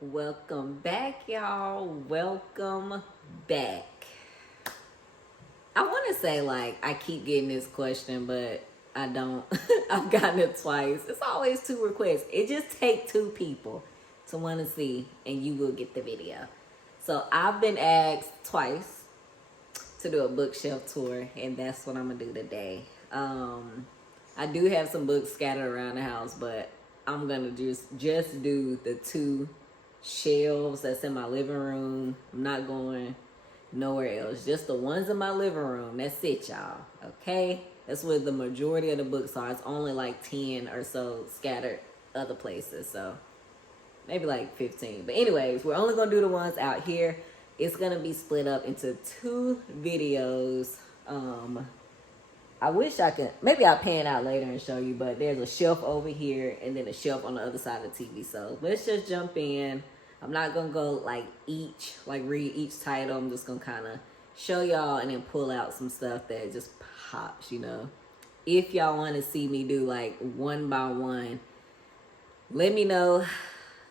Welcome back, y'all. Welcome back. I want to say, like, I keep getting this question, but I don't. I've gotten it twice. It's always 2 requests. It just takes 2 people to want to see, and you will get the video. So I've been asked twice to do a bookshelf tour, and that's what I'm going to do today. I do have some books scattered around the house, but I'm going to just do the 2 shelves that's in my living room. I'm not going nowhere else. Just the ones in my living room. That's it, y'all. Okay? That's where the majority of the books are. It's only like 10 or so scattered other places. So maybe like 15. But anyways, we're only going to do the ones out here. It's going to be split up into 2 videos. I wish I could, maybe I'll pan out later and show you, but there's a shelf over here and then a shelf on the other side of the TV. So let's just jump in. I'm not going to go like read each title. I'm just going to kind of show y'all and then pull out some stuff that just pops, you know. If y'all want to see me do like one by one, let me know.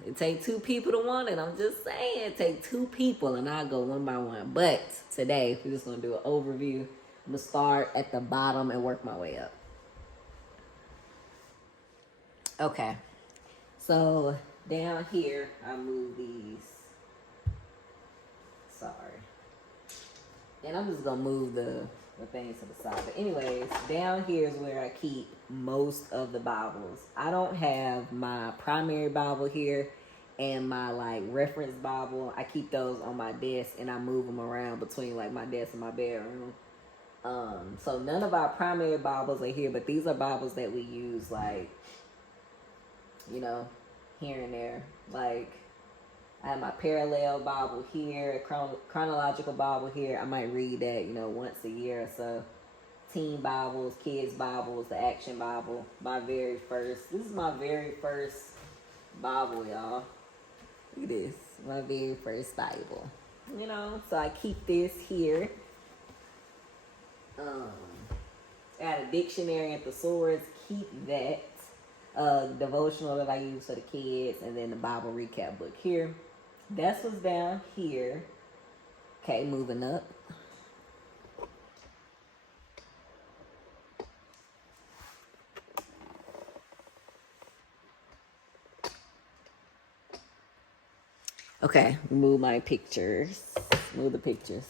It take 2 people to want it. I'm just saying, it take 2 people and I'll go one by one. But today, we're just going to do an overview. I'm going to start at the bottom and work my way up. Okay. So, down here, I move these. Sorry. And I'm just going to move the things to the side. But anyways, down here is where I keep most of the Bibles. I don't have my primary Bible here and my like reference Bible. I keep those on my desk and I move them around between like my desk and my bedroom. So none of our primary Bibles are here, but these are Bibles that we use like, you know, here and there. Like I have my parallel Bible here, chronological Bible here. I might read that, you know, once a year or so. Teen Bibles, kids Bibles, the Action Bible. This is my very first Bible, y'all. Look at this, my very first Bible. You know, so I keep this here. Got a dictionary and thesaurus, keep that. Devotional that I use for the kids, and then the Bible recap book here. That's what's down here. Okay, moving up. Okay, move my pictures. Move the pictures.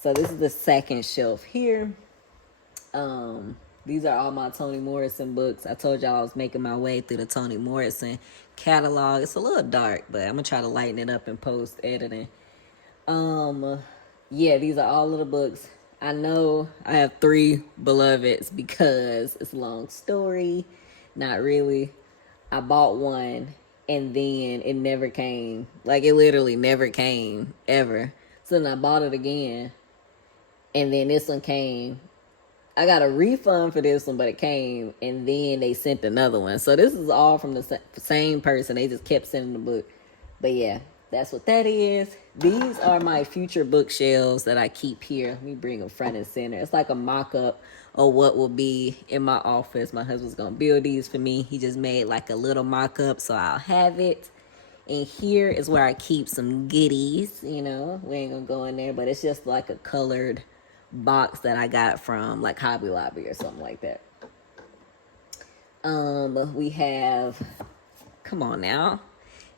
So this is the second shelf here. These are all my Toni Morrison books. I told y'all I was making my way through the Toni Morrison catalog. It's a little dark, but I'm gonna try to lighten it up in post editing. Yeah, these are all little books. I know I have 3 beloveds because it's a long story. Not really. I bought one and then it never came. Like it literally never came ever. So then I bought it again and then this one came. I got a refund for this one, but it came, and then they sent another one. So this is all from the same person. They just kept sending the book. But yeah, that's what that is. These are my future bookshelves that I keep here. Let me bring them front and center. It's like a mock-up of what will be in my office. My husband's going to build these for me. He just made like a little mock-up, so I'll have it. And here is where I keep some goodies, you know. We ain't going to go in there, but it's just like a colored box that I got from like Hobby Lobby or something like that. We have, come on now,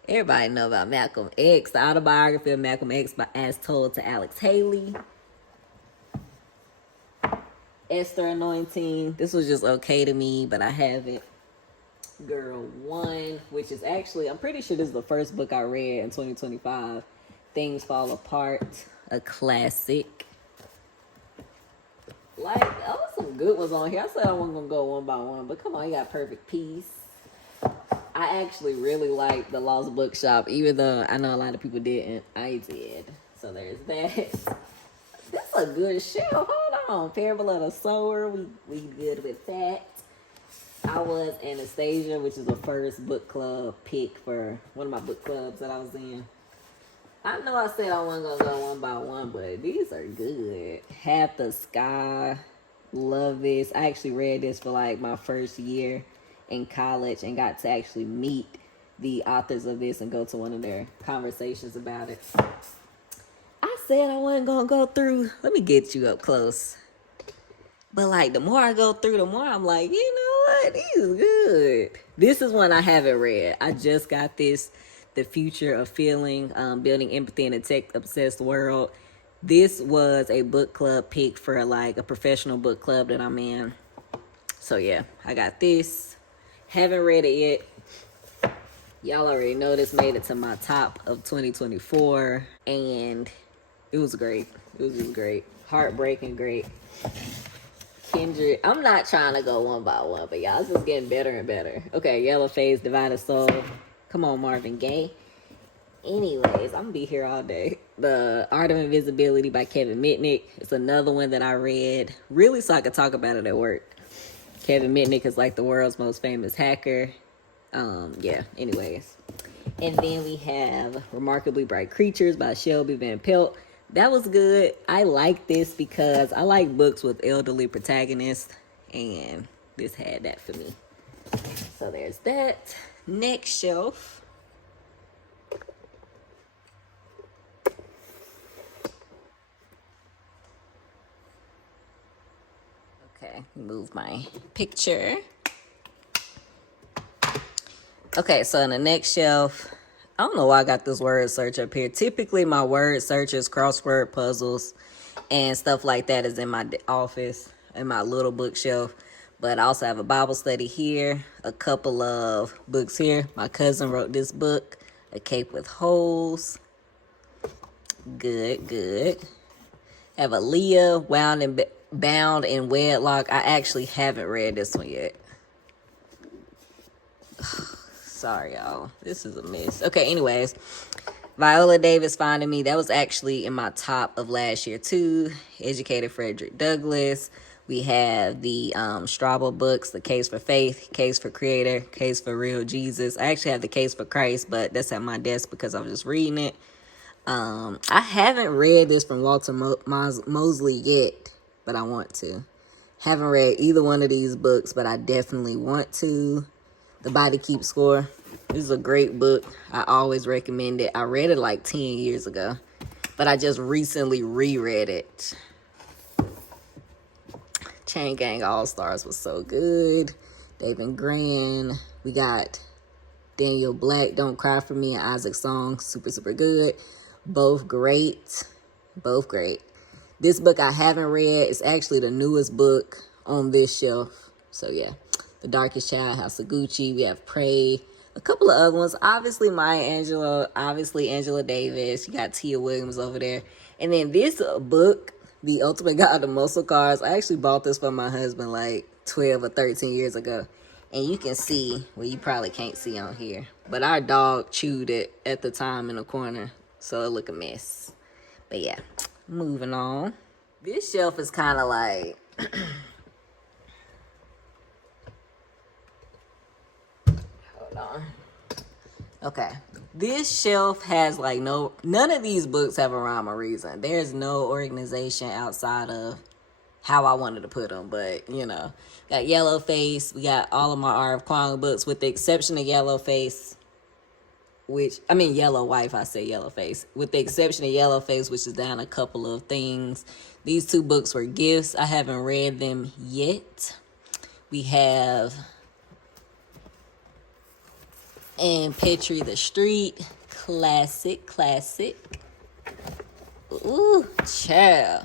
everybody know about Malcolm X, the autobiography of Malcolm X as told to Alex Haley. Esther Anointing, this was just okay to me, but I have it. Girl 1, which is actually, I'm pretty sure this is the first book I read in 2025. Things Fall Apart, a classic. Like, there was some good ones on here. I said I wasn't going to go one by one, but come on, you got Perfect Peace. I actually really liked The Lost Bookshop, even though I know a lot of people didn't. I did. So there's that. This is a good show. Hold on. Parable of the Sower. We good with that. I was Anastasia, which is the first book club pick for one of my book clubs that I was in. I know I said I wasn't gonna go one by one, but these are good. Half the Sky. Love this. I actually read this for like my first year in college and got to actually meet the authors of this and go to one of their conversations about it. I said I wasn't gonna go through. Let me get you up close. But like the more I go through, the more I'm like, you know what? These is good. This is one I haven't read. I just got this, The Future of Feeling, Building Empathy in a Tech-Obsessed World. This was a book club pick for like a professional book club that I'm in. So yeah, I got this. Haven't read it yet. Y'all already know this made it to my top of 2024. And it was great. It was just great. Heartbreaking great. Kindred. I'm not trying to go one by one, but y'all, it's just getting better and better. Okay, Yellow Face, Divided Soul. Come on, Marvin Gaye. Anyways, I'm gonna be here all day. The Art of Invisibility by Kevin Mitnick. It's another one that I read really so I could talk about it at work. Kevin Mitnick is like the world's most famous hacker. Yeah, anyways. And then we have Remarkably Bright Creatures by Shelby Van Pelt. That was good. I like this because I like books with elderly protagonists, and this had that for me. So there's that. Next shelf. Okay, move my picture. Okay, so in the next shelf, I don't know why I got this word search up here. Typically, my word searches, crossword puzzles, and stuff like that is in my office, in my little bookshelf. But I also have a Bible study here, a couple of books here. My cousin wrote this book, A Cape with Holes. Good, good. I have a Leah, Bound in Wedlock. I actually haven't read this one yet. Sorry, y'all. This is a mess. Okay, anyways. Viola Davis, Finding Me. That was actually in my top of last year, too. Educated Frederick Douglass. We have the Strabo books, The Case for Faith, Case for Creator, Case for Real Jesus. I actually have The Case for Christ, but that's at my desk because I was just reading it. I haven't read this from Walter Mosley yet, but I want to. Haven't read either one of these books, but I definitely want to. The Body Keeps Score. This is a great book. I always recommend it. I read it like 10 years ago, but I just recently reread it. Chain Gang All-Stars was so good. David Gran. We got Daniel Black, Don't Cry For Me, and Isaac Song. Super, super good. Both great. Both great. This book I haven't read. It's actually the newest book on this shelf. So yeah. The Darkest Child, House of Gucci. We have Pray. A couple of other ones. Obviously, Maya Angelou. Obviously, Angela Davis. You got Tia Williams over there. And then this book, The Ultimate Guide to Muscle Cars. I actually bought this for my husband like 12 or 13 years ago. And you can see, well, you probably can't see on here, but our dog chewed it at the time in the corner. So it look a mess. But yeah, moving on. This shelf is kind of like... on. Okay, this shelf has like none of these books have a rhyme or reason. There's no organization outside of how I wanted to put them, but you know, got Yellow Face. We got all of my R.F. Kuang books with the exception of Yellow Face, Yellow Wife. I say Yellow Face with the exception of Yellow Face, which is down a couple of things. These two books were gifts. I haven't read them yet. We have and Petrie the Street. Classic. Ooh, child.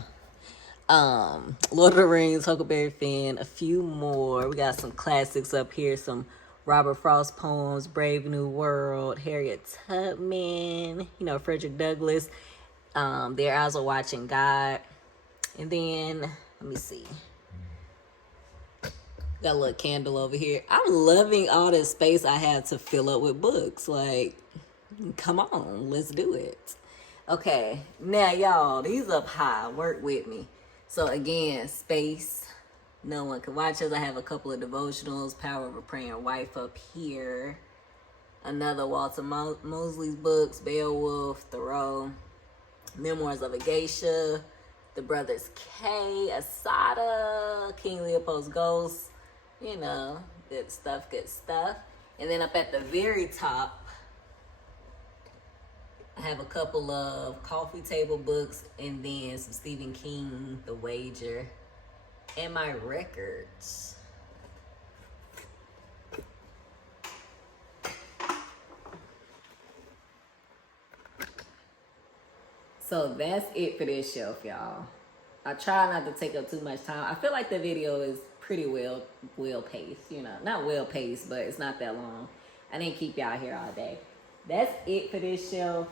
Lord of the Rings, Huckleberry Finn, a few more. We got some classics up here, some Robert Frost poems, Brave New World, Harriet Tubman, Frederick Douglass, Their Eyes Are Watching God. And then, let me see. Got a little candle over here. I'm loving all this space I have to fill up with books. Like, come on, let's do it. Okay, now y'all, these up high. Work with me. So again, space. No one can watch us. I have a couple of devotionals. Power of a Praying Wife up here. Another Walter Mosley's books. Beowulf, Thoreau. Memoirs of a Geisha. The Brothers K. Asada. King Leopold's Ghost. You know, good stuff, good stuff. And then up at the very top, I have a couple of coffee table books and then some Stephen King, The Wager, and my records. So that's it for this shelf, y'all. I try not to take up too much time. I feel like the video is pretty well paced, you know. Not well paced, but it's not that long. I didn't keep y'all here all day. That's it for this shelf.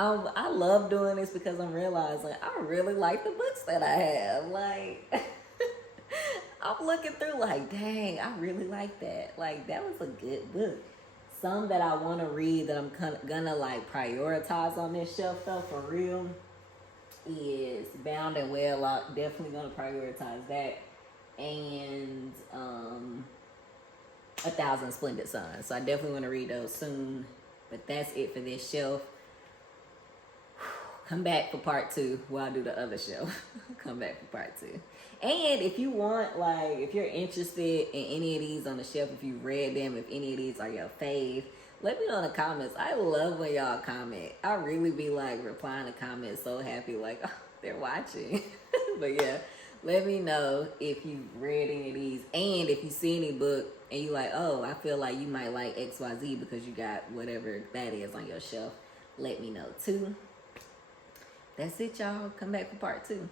I love doing this because I'm realizing I really like the books that I have. Like, I'm looking through like, dang, I really like that. Like, that was a good book. Some that I want to read that I'm gonna like prioritize on this shelf though, for real, is Bound and Wedlock. Definitely gonna prioritize that. And A Thousand Splendid Suns. So I definitely want to read those soon. But that's it for this shelf. Come back for part 2 while I do the other show. Come back for part 2. And if you want, like, if you're interested in any of these on the shelf, if you read them, if any of these are your fave, let me know in the comments. I love when y'all comment. I really be like replying to comments so happy, like, oh, they're watching. But yeah, let me know if you read any of these. And if you see any book and you like, oh, I feel like you might like XYZ because you got whatever that is on your shelf, let me know too. That's it, y'all. Come back for part 2.